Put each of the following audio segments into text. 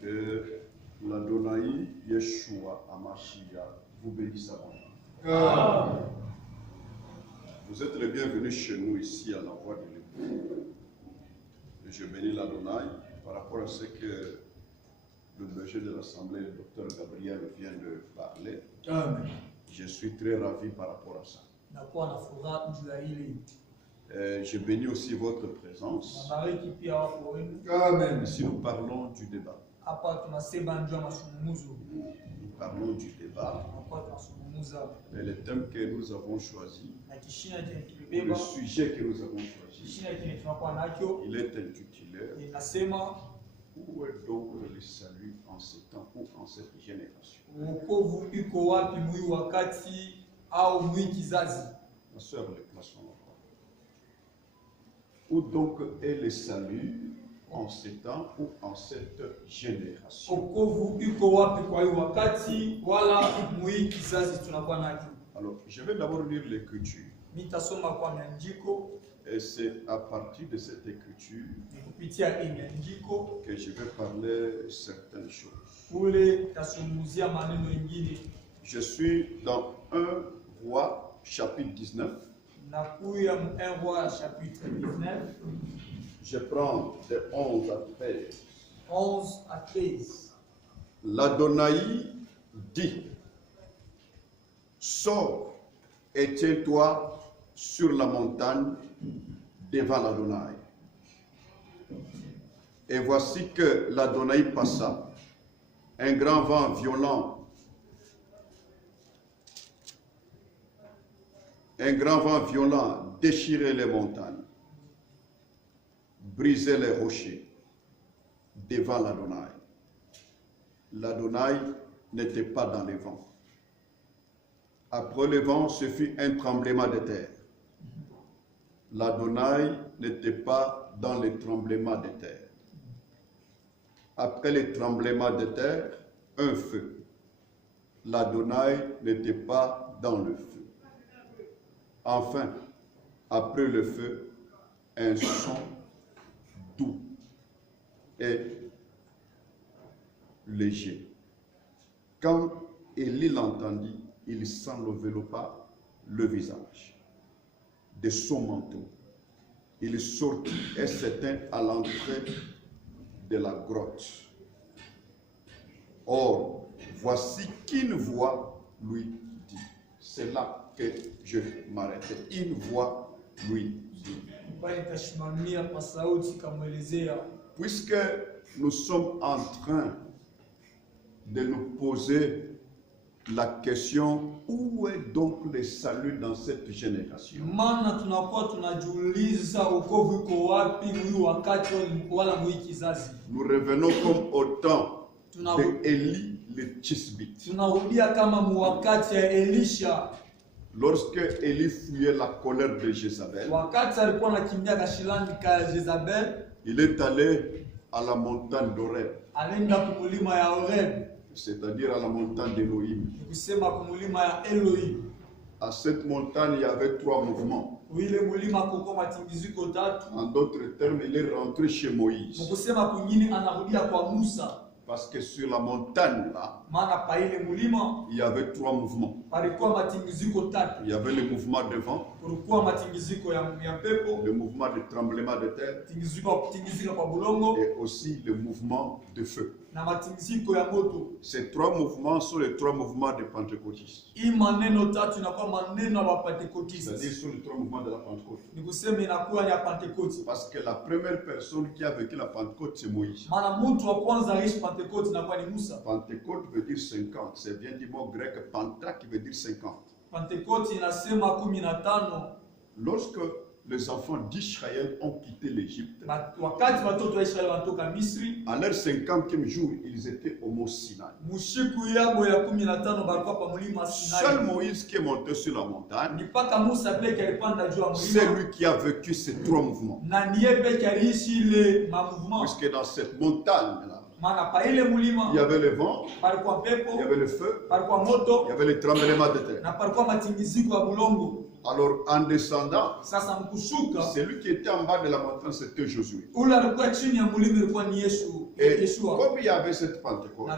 Que l'Adonai Yeshua Amashia vous bénisse abondamment. Vous êtes les bienvenus chez nous ici à la voix de l'Église. Et je bénis l'Adonai par rapport à ce que le berger de l'Assemblée, le docteur Gabriel, vient de parler. Amen. Je suis très ravi par rapport à ça. Je bénis aussi votre présence. Amen. Ici, nous parlons du débat. Nous parlons du débat. Et le thème que nous avons choisi, le sujet que nous avons choisi, il est intitulé « Où est donc le salut en ce temps ou en cette génération ?» Ma soeur, les classes sont là. Où donc est le salut en ce temps ou en cette génération? Alors, je vais d'abord lire l'écriture. Et c'est à partir de cette écriture que je vais parler certaines choses. Je suis dans 1 Roi chapitre 19. Je prends de 11 à 13. 11 à 13. L'Adonai dit: sors et tiens-toi sur la montagne devant l'Adonai. Et voici que l'Adonai passa. Un grand vent violent. Un grand vent violent déchirait les montagnes, brisait les rochers devant l'Adonai. L'Adonai n'était pas dans les vents. Après le vent, ce fut un tremblement de terre. L'Adonai n'était pas dans les tremblements de terre. Après les tremblements de terre, un feu. L'Adonai n'était pas dans le feu. Enfin, après le feu, un son doux et léger. Quand Élie l'entendit, il s'enveloppa le visage de son manteau. Il sortit et s'éteint à l'entrée de la grotte. Or, voici qu'une voix lui dit. C'est là que je m'arrêtais. Une voix lui dit. Puisque nous sommes en train de nous poser la question, où est donc le salut dans cette génération? Nous revenons comme au temps d'Élie le Tishbite. Lorsque Élie fuyait la colère de Jézabel, il est allé à la montagne d'Oreb, c'est-à-dire à la montagne d'Élohim. À cette montagne, il y avait 3 mouvements. En d'autres termes, il est rentré chez Moïse. Parce que sur la montagne là, il y avait 3 mouvements. Il y avait le mouvement de vent, le mouvement de tremblement de terre et aussi le mouvement de feu. Ces 3 mouvements sont les 3 mouvements des pentecôtistes. C'est-à-dire sont les 3 mouvements de la Pentecôte. Parce que la première personne qui a vécu la Pentecôte, c'est Moïse. Pentecôte veut dire 50. C'est bien du mot grec penta qui veut dire 50. Lorsque les enfants d'Israël ont quitté l'Égypte, à leur 50e jour, ils étaient au mont Sinaï. Seul Moïse qui est monté sur la montagne, c'est lui qui a vécu ces 3 mouvements. Puisque dans cette montagne-là, Il y avait le vent, il y avait le feu, il y avait les tremblements de terre. Alors en descendant, celui qui était en bas de la montagne, c'était Josué. Et comme il y avait cette Pentecôte,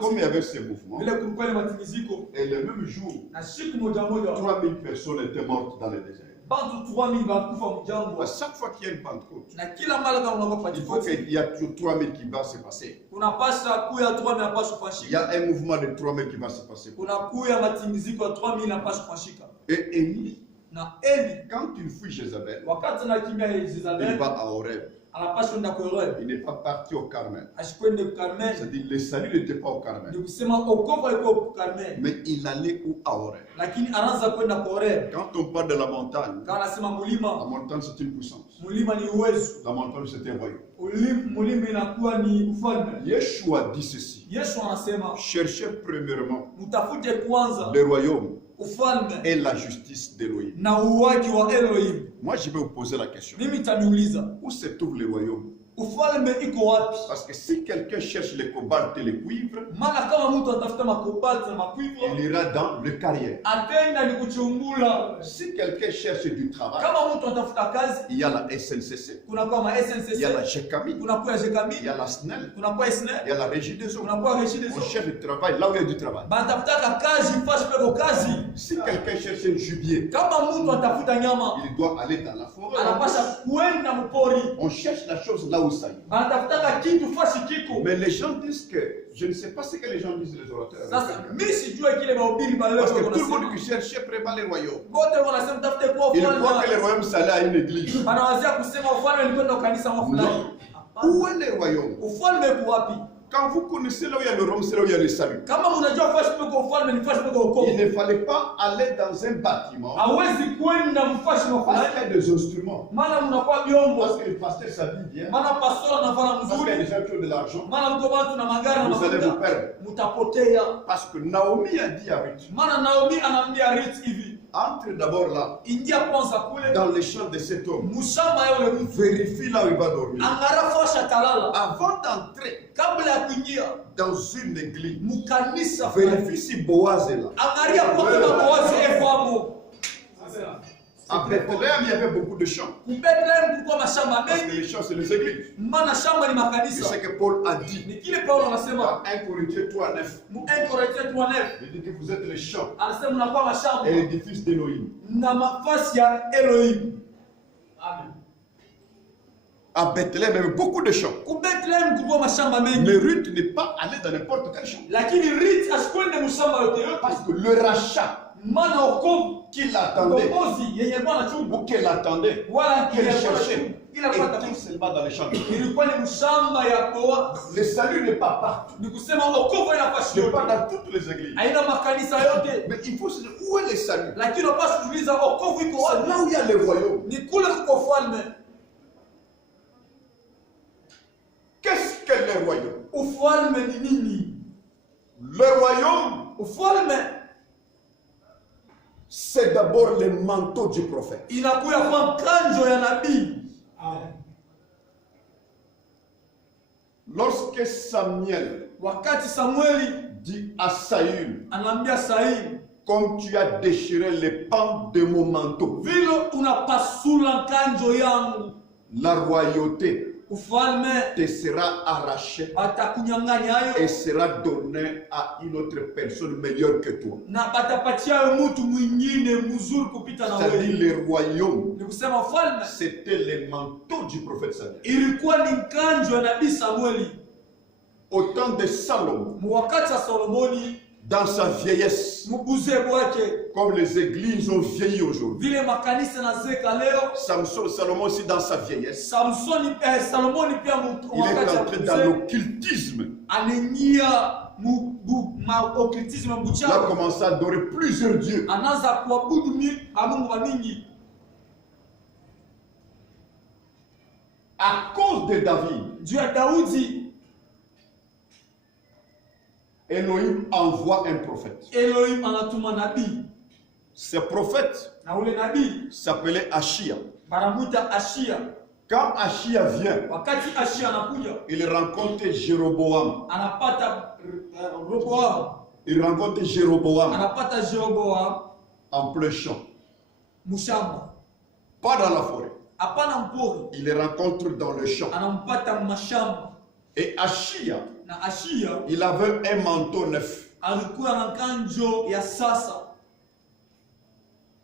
comme il y avait ces mouvements, et le même jour, 3000 personnes étaient mortes dans le désert. À chaque fois qu'il y a une Pentecôte, il faut qu'il y ait 3000 qui va se passer. Il y a un mouvement de 3000 qui va se passer. Et Élie, quand il fuit Jézabel, il va à Horeb. Il n'est pas parti au Carmel. C'est-à-dire le salut n'était pas au Carmel. Mais il allait où? À Horeb. Quand on parle de la montagne, la montagne c'est une puissance. La montagne c'est un royaume. Yeshua dit ceci. Cherchez premièrement le royaume et la justice d'Élohim. Moi, je vais vous poser la question. Où se trouve le royaume? Parce que si quelqu'un cherche le cobalt et le cuivre, il ira dans le carrière. Si quelqu'un cherche du travail, il y a la SNCC, il y a la GECAMI, il y a la SNEL, il y a la Régie des eaux. On cherche du travail là où il y a du travail. Si quelqu'un cherche un gibier, il doit aller dans la forêt. On cherche la chose là où ça y est. Mais les gens disent que, je ne sais pas ce que les gens disent, les orateurs. Parce que tout le monde qui cherchait prépare les royaumes. Il croit que le royaume s'allait à une église. Non. Où est le royaume? Quand vous connaissez là où il y a le royaume, c'est là où il y a le salut. Il ne fallait pas aller dans un bâtiment parce qu'il y a des instruments. Parce que le pasteur s'habille bien. Parce qu'il y a des gens qui ont de l'argent. Vous allez vous perdre. Parce que Naomi a dit à Ruth, entre d'abord là, dans les champs de cet homme. Vérifie là où il va dormir. Avant d'entrer dans une église, vérifie si Boaz est là. À Bethléem, il y avait beaucoup de champs. Parce que les champs, c'est les églises. C'est ce que Paul a dit. Dans 1 Corinthiens 3:9. Il dit que vous êtes les champs et l'édifice d'Élohim. Amen. À Bethléem, il y avait beaucoup de champs. Mais Ruth n'est pas allée dans n'importe quel champ. Parce que le rachat qu'il attendait, ou qu'elle attendait, qu'elle cherchait, était seulement dans les champs. Le salut n'est pas partout. Il n'est pas dans toutes les églises. Mais il faut se dire où est le salut. C'est là où il y a le royaume. Qu'est-ce que le royaume? Le royaume, c'est d'abord le manteau du prophète. Lorsque Samuel dit à Saül, comme tu as déchiré les pans de mon manteau, la royauté te sera arraché et sera donné à une autre personne meilleure que toi. C'est-à-dire le royaume, c'était le manteau du prophète Samuel. Au temps de Salomon, dans sa vieillesse, comme les églises ont vieilli aujourd'hui. Salomon aussi dans sa vieillesse, il est entré dans l'occultisme. Il a commencé à adorer plusieurs dieux. À cause de David, Elohim envoie un prophète. Ce prophète s'appelait Achia. Quand Achia vient, wakati Achia anakuja, il rencontre Jéroboam. Anapata Roboam. Il rencontre Jéroboam. Anapata Jéroboam en plein champ. Mushamba. Pas dans la forêt. Hapana mpori. Il les rencontre dans le champ. Anampata mashamba. Et Achia, na Achia, il avait un manteau neuf. Alikuwa na kanjo ya sasa.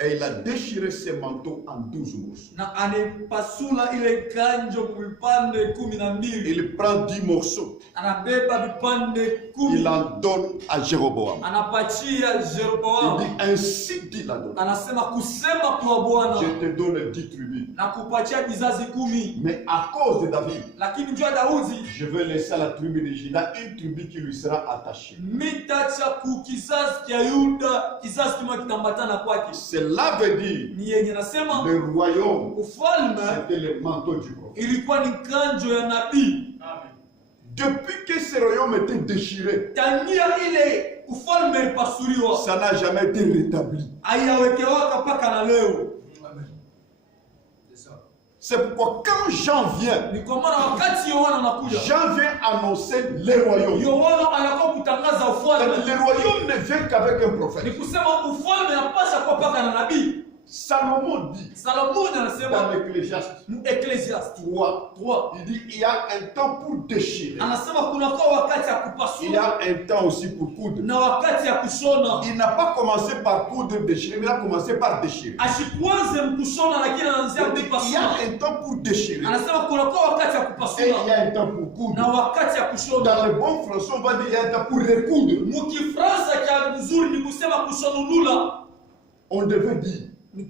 Et il a déchiré ses manteaux en 12 morceaux. Na anepasula ile kanjo vipande 12. Il prend 10 morceaux. Anabeba vipande 10. Il en donne à Jéroboam. Anapatia Jéroboam. Il dit ainsi dit l'Adonai. Anasema kusema kwa Bwana. Je te donne 10 tribus. Na kupatia vizazi 10. Mais à cause de David, lakini njoo Daudi, je vais laisser à la tribu de Juda une tribu qui lui sera attachée. Mitacha ku kizazi cha Yuda, kizazi kimoja kitambatana kwake. Cela veut dire ni yenye nasema le royaume, ufalme c'était le manteau du prophète. Ilikuwa ni kanjo ya nabii. Depuis que ce royaume était déchiré, tangia ile ufalme ilipasuriwa, ça n'a jamais été rétabli. Hayawekewaka mpaka na leo. C'est pourquoi quand Jean vient, Jean vient annoncer le royaume. Le royaume ne vient qu'avec un prophète. Salomon dit dans l'Ecclésiaste 3, il dit il y a un temps pour déchirer. Il y a un temps aussi pour coudre. Il n'a pas commencé par coudre, déchirer, mais il a commencé par déchirer. Il y a un temps pour déchirer. Et il y a un temps pour coudre. Dans le bon français, on va dire il y a un temps pour recoudre. On devait dire. Mais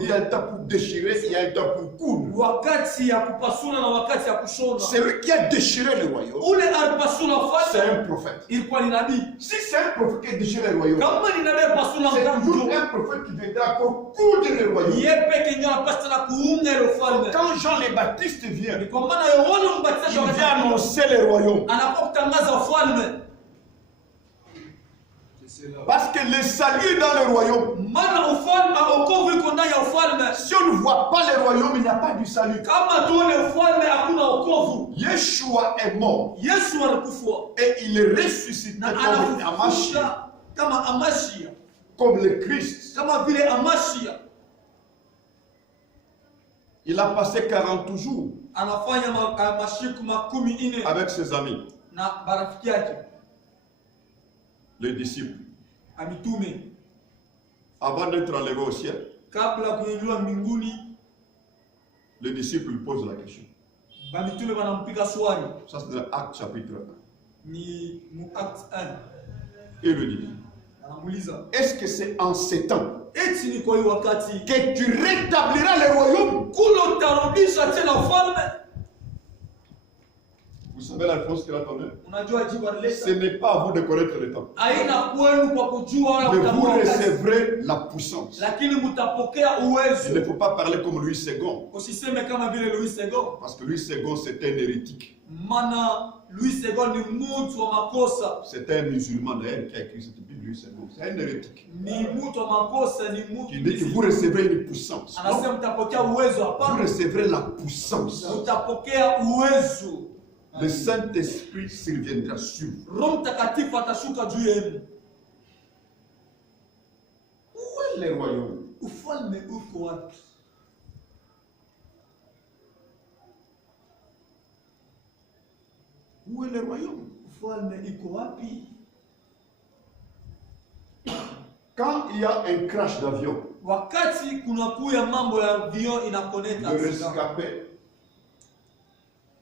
il y a un temps pour déchirer, il y a un temps pour coudre. Celui qui a déchiré le royaume, c'est un prophète. Si c'est un prophète qui a déchiré le royaume, c'est toujours un prophète qui viendra pour coudre le royaume. Quand Jean le Baptiste vient, il vient annoncer le royaume. Parce que le salut est dans le royaume. Si on ne voit pas le royaume, il n'y a pas du salut. Yeshua est mort. Et il est ressuscité comme Amashia. Comme le Christ. Il a passé 40 jours avec ses amis, les disciples. Avant d'être enlevé au ciel, les disciples lui posent la question. Ça c'est dans Acte chapitre 1. Et lui dit, est-ce que c'est en ces temps que tu rétabliras le royaume? Vous savez la réponse qu'il a donnée? Ce n'est pas à vous de connaître le temps. Mais vous recevrez la puissance. Il ne faut pas parler comme Louis II. Parce que Louis II c'était un hérétique. C'est un musulman d'ailleurs qui a écrit cette Bible. C'est un hérétique. Qui dit que vous recevrez une puissance. Vous recevrez la puissance. Le Saint-Esprit surviendra sur vous. Où est le royaume? Où est le royaume? Quand il y a un crash d'avion, le rescapé,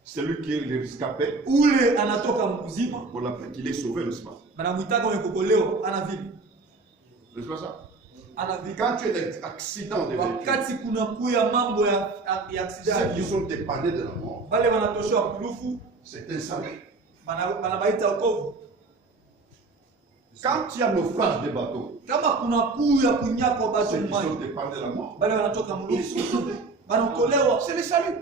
celui qui est le rescapé, on l'appelle qu'il est sauvé, n'est-ce pas? N'est-ce pas ça? Quand tu as un accident de véhicule, ceux qui sont épargnés de la mort, c'est un salut. Quand il y a naufrage de bateaux, ceux qui sont épargnés de la mort, ils sont sauvés. C'est le salut.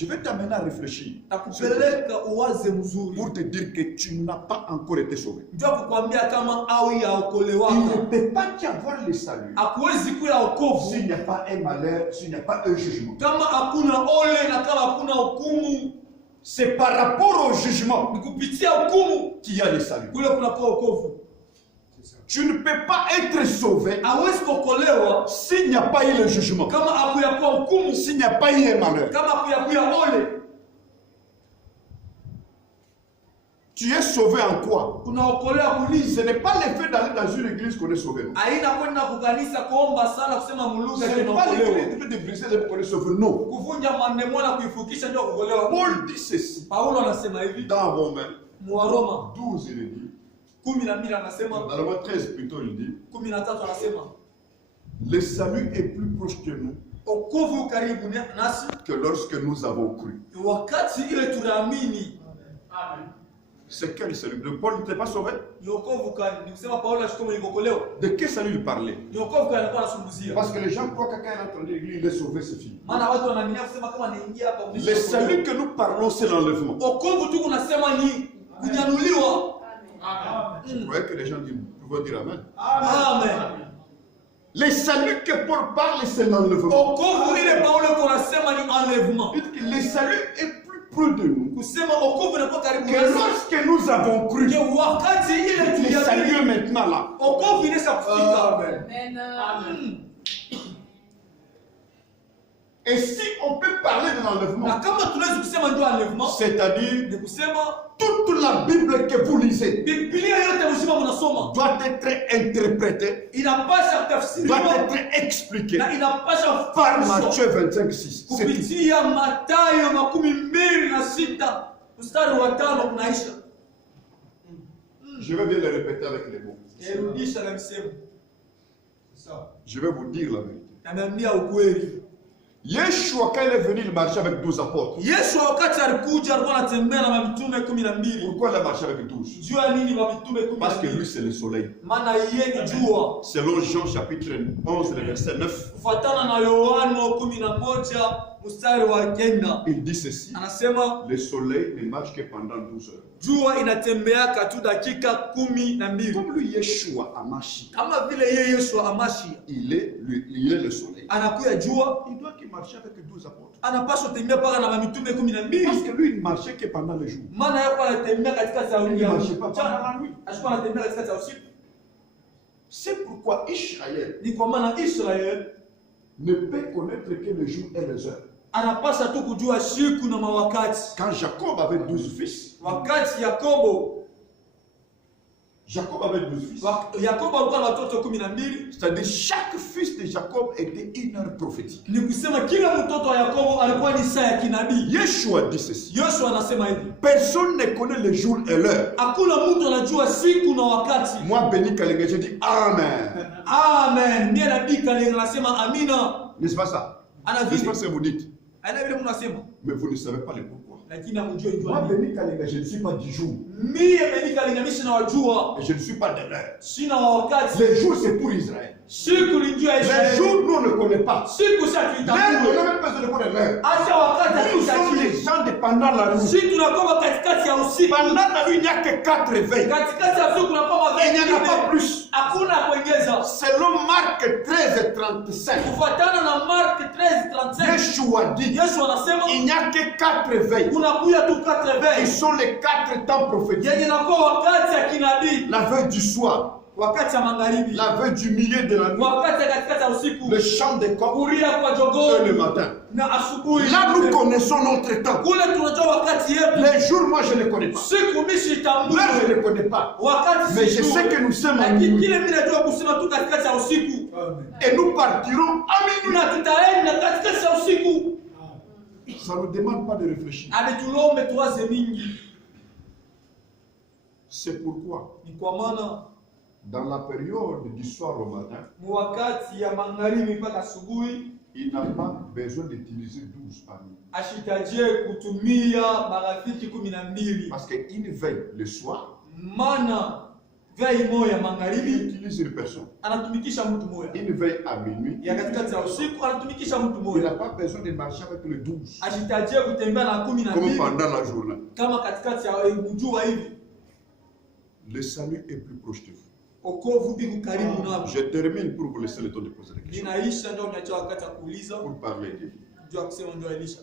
Je vais t'amener à réfléchir pour te dire que tu n'as pas encore été sauvé. Il ne peut pas y avoir le salut s'il n'y a pas un malheur, s'il n'y a pas un jugement. C'est par rapport au jugement qu'il y a le salut. Tu ne peux pas être sauvé s'il n'y a pas eu le jugement, s'il n'y a pas eu un malheur. Tu es sauvé en quoi? Ce n'est pas l'effet d'aller dans une église qu'on est sauvé. Ce n'est pas l'effet de briser les qu'on est sauvé. Non. Paul dit ceci dans Romains 12, il dit. Dans le verset 13 plutôt, il dit, le salut est plus proche de nous que lorsque nous avons cru. C'est quel salut? De Paul n'était pas sauvé? De quel salut il parlait? Parce que les gens croient que quand il est entendu l'église, il est sauvé, c'est fini. Le salut que nous parlons, c'est l'enlèvement. Je croyais que les gens pouvaient dire Amen. Amen. Le salut que Paul parle, c'est l'enlèvement. Le salut est plus près de nous que lorsque nous avons cru. Le salut est maintenant là. Amen. Et si on peut parler de l'enlèvement, c'est-à-dire toute la Bible que vous lisez doit être interprétée, doit être expliquée par Matthieu 25:6. Je vais bien le répéter avec les mots. Je vais vous dire la vérité. Yeshua, quand il est venu, il marchait avec 12 apôtres. Pourquoi il a marché avec 12? Parce que lui, c'est le soleil. Selon Jean chapitre 11, le verset 9. Il dit ceci: le soleil ne marche que pendant 12 heures. Comme lui, Yeshua a marché, il est le soleil. Il doit qu'il marche avec 12 apôtres. Parce que lui, il ne marchait que pendant le jour. Il ne marchait pas pendant la nuit. C'est pourquoi Israël ne peut connaître que le jour et les heures. Quand Jacob avait 12 fils, Jacob avait 12 fils. C'est-à-dire chaque fils de Jacob était une heure prophétique. Yeshua dit ceci: personne ne connaît le jour et l'heure. Moi, béni Kalinga, je dis Amen. Amen. N'est-ce pas ça? N'est-ce pas ce que vous dites? Mais vous ne savez pas le pourquoi. Moi, béni Kalinga, je ne suis pas du jour. Et je ne suis pas de l'heure. Les jours, c'est pour Israël. Les jours, nous on ne connaît pas. L'heure, on n'a même pas besoin de connaître l'heure. Nous sommes les gens de pendant la nuit. Pendant la nuit, il n'y a que 4 réveils. Il n'y en a pas plus. Selon Marc 13:35, Yeshua dit: il n'y a que 4 réveils. Ils sont les 4 temps prophétiques. La veille du soir, la veille du milieu de la nuit, le chant des coqs et le matin. Là, nous connaissons notre temps. Les jours, moi, je ne connais pas. L'heure, je ne connais pas. Mais je sais que nous sommes à minuit. Et nous partirons à minuit. Ça ne nous demande pas de réfléchir. C'est pourquoi, dans la période du soir au matin, il n'a pas besoin d'utiliser 12 amis. Parce qu'une veille le soir, veille moya Il magharibi utilise une personne. anatumikisha mtu moya. Une veille à minuit. Ya katikati ya usiku anatumikisha mtu Il moya. n'a pas besoin de marcher avec le 12. Ajitajie kutembea na 12 Comme pendant la journée. kama katikati ya ujua hivi. Le salut est plus proche de vous. Okovu biko karibu nao. Je termine pour vous laisser le temps de poser des questions. Ninaisha ndio niacha wakati wa kuuliza. Pour parler de Ndio kusema ndio Elisha.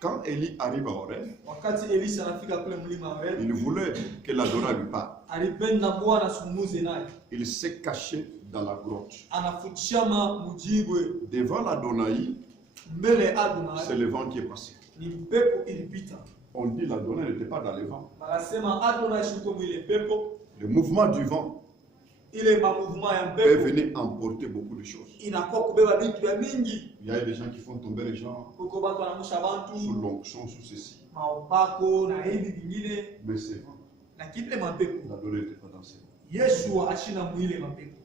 Quand Élie arrive à Horeb, Wakati Elisha anafika kule mlima wa Horeb, il voulait que l'Adonai lui parle. alipenda Bwana asumuze naye. Il s'est caché dans la grotte. Anafuchama mujibwe Devant l'Adonai, mbele c'est Adonai. le vent qui est passé. Ni pepo ilipita. On dit l'Adonai n'était pas dans le vent. Wanasema Adonai shuko mwile pepo. Le mouvement du vent Ile ma mouvement ya peut pepo venir emporter beaucoup de choses. inakuwa kubeba vitu vya mingi. Il y a des gens qui font tomber les gens Huko watu wanamusha sous bantu l'onction, sous ceci. maopako na hivi vingine, Mais c'est vrai. lakini ile mapepo L'Adonai n'était pas dans ce vent. Yeshua ashina mwile mapepo.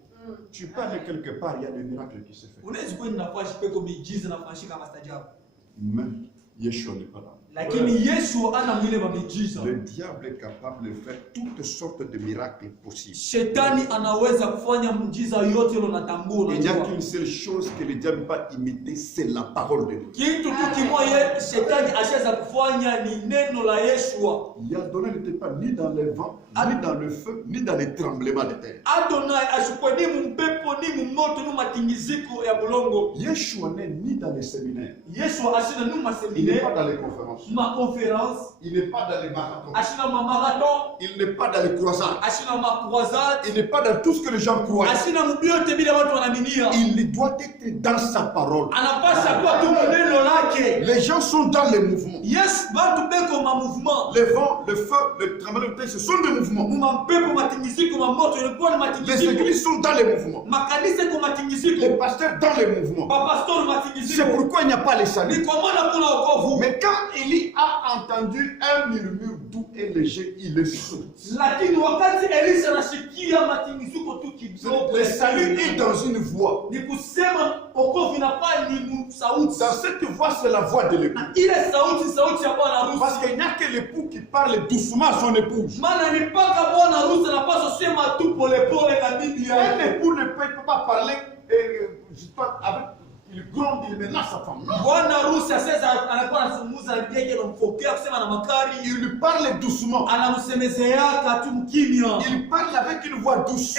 Tu peux aller quelque part, il y a des miracles qui se font. Unaweza kwenda nafasi peko miujiza na kufanyika mastajabu. Mais Yeshua n'est pas là. Lakini Yeshua ana mwile miujiza. Le diable est capable de faire toutes sortes de miracles possibles. Shetani anaweza kufanya muujiza yote ile unatambua. Il n'y a qu'une seule chose que le diable ne peut pas imiter, c'est la parole de Dieu. Kitu tu kimoja shetani ashaweza kufanya ni neno la Yeshua. Adonai n'était pas ni dans le vent, ni dans le feu, ni dans les tremblements de terre. Adonai ashukwe ni mpepo ni moto ni matingiziko ya bulongo. Yeshua n'est ni dans les séminaires. Yeshua ashina ni Il n'est maseminaire, pas dans les conférences. ma conférence, Il n'est pas dans les marathons. ashina ma marathon, Il n'est pas dans les croisades. ashina ma croisade, Il n'est pas dans tout ce que les gens croient. ashina mbiote bila watu wanaminia. Il doit être dans sa parole. Anapasha kuwa tu neno lake. Les gens sont dans les mouvements. Yes, batu beko ma mouvement. Le vent, le feu, le tremblement de terre, ce sont des mouvements. Muma pepo matingiziko ma moto ilikuwa ni Les matingiziko. églises sont dans les mouvements. Makanisa ko Les matingiziko. pasteurs dans les mouvements. Pa pastor C'est matingiziko. pourquoi il n'y a pas les Ni saluts. kwa maana kuna wokovu. Mais quand Élie a entendu un murmure doux et léger, il est sauté. Lakini wakati Elisha anashikia matingiziko tu kidogo, Le salut est dans une voix. ni kusema wokovu inakuwa ni sauti. Dans cette voix, c'est la voix de l'époux. Ile sauti ya bwana Parce harusi. qu'il n'y a que l'époux qui parle doucement à son épouse. Maana ni mpaka bwana harusi anapaswa sema tu polepole na bibi Un yake. époux ne peut pas parler je sais pas, avec, il gronde, il menace sa femme. Non. Bwana harusi sasa anakuwa anazungumza na bibi yake, anamfokea kusema na makari, Il lui parle doucemment. anamsemezea tu mkimya. Il parle avec une voix douce.